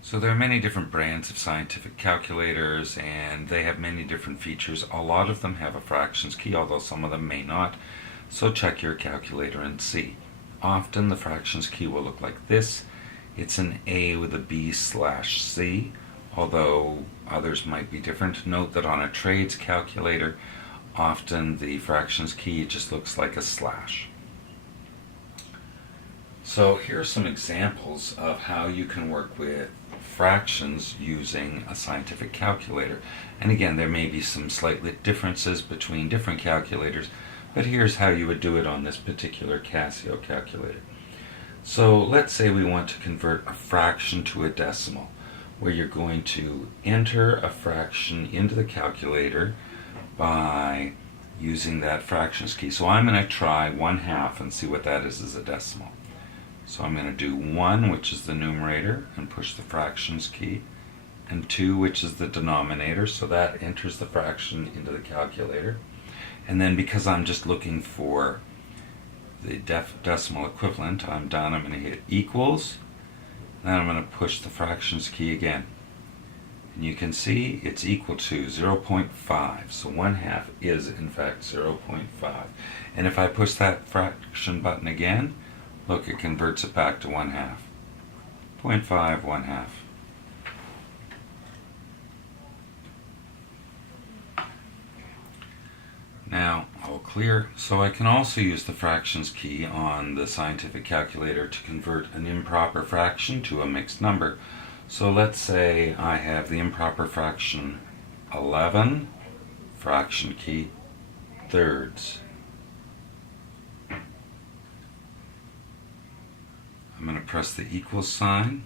So there are many different brands of scientific calculators and they have many different features. A lot of them have a fractions key, although some of them may not. So check your calculator and see. Often the fractions key will look like this. It's an A with a B/C, although others might be different. Note that on a trades calculator, often the fractions key just looks like a slash. So here are some examples of how you can work with fractions using a scientific calculator. And again, there may be some slight differences between different calculators, but here's how you would do it on this particular Casio calculator. So let's say we want to convert a fraction to a decimal, where you're going to enter a fraction into the calculator by using that fractions key. So I'm going to try 1/2 and see what that is as a decimal. So I'm going to do 1, which is the numerator, and push the fractions key, and 2, which is the denominator, so that enters the fraction into the calculator. And then because I'm just looking for the decimal equivalent, I'm done. I'm going to hit equals, then I'm going to push the fractions key again. And you can see it's equal to 0.5, so 1/2 is in fact 0.5. And if I push that fraction button again, look, it converts it back to 1/2. 0.5, 1/2. Now, all clear. So I can also use the fractions key on the scientific calculator to convert an improper fraction to a mixed number. So let's say I have the improper fraction 11, fraction key, thirds. I'm going to press the equals sign,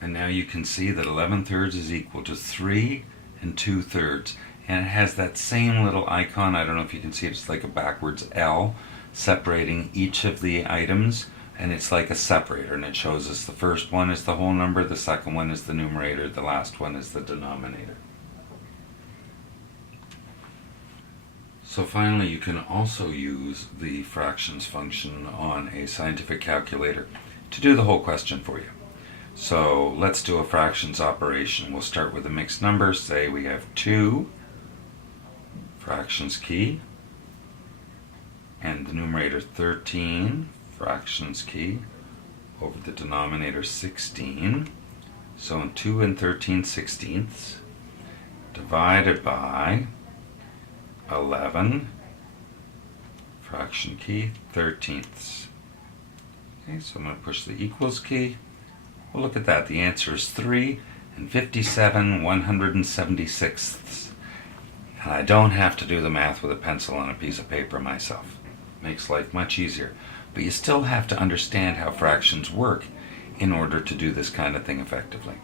and now you can see that 11 thirds is equal to 3 2/3, and it has that same little icon. I don't know if you can see it, it's like a backwards L separating each of the items, and it's like a separator, and it shows us the first one is the whole number, the second one is the numerator, the last one is the denominator. So finally, you can also use the fractions function on a scientific calculator to do the whole question for you. So let's do a fractions operation. We'll start with a mixed number. Say we have 2, fractions key, and the numerator 13, fractions key, over the denominator 16. So in 2 13/16, divided by 11, fraction key, 13ths. Okay, so I'm going to push the equals key. Well, look at that. The answer is 3 57 176ths. And I don't have to do the math with a pencil on a piece of paper myself. Makes life much easier. But you still have to understand how fractions work in order to do this kind of thing effectively.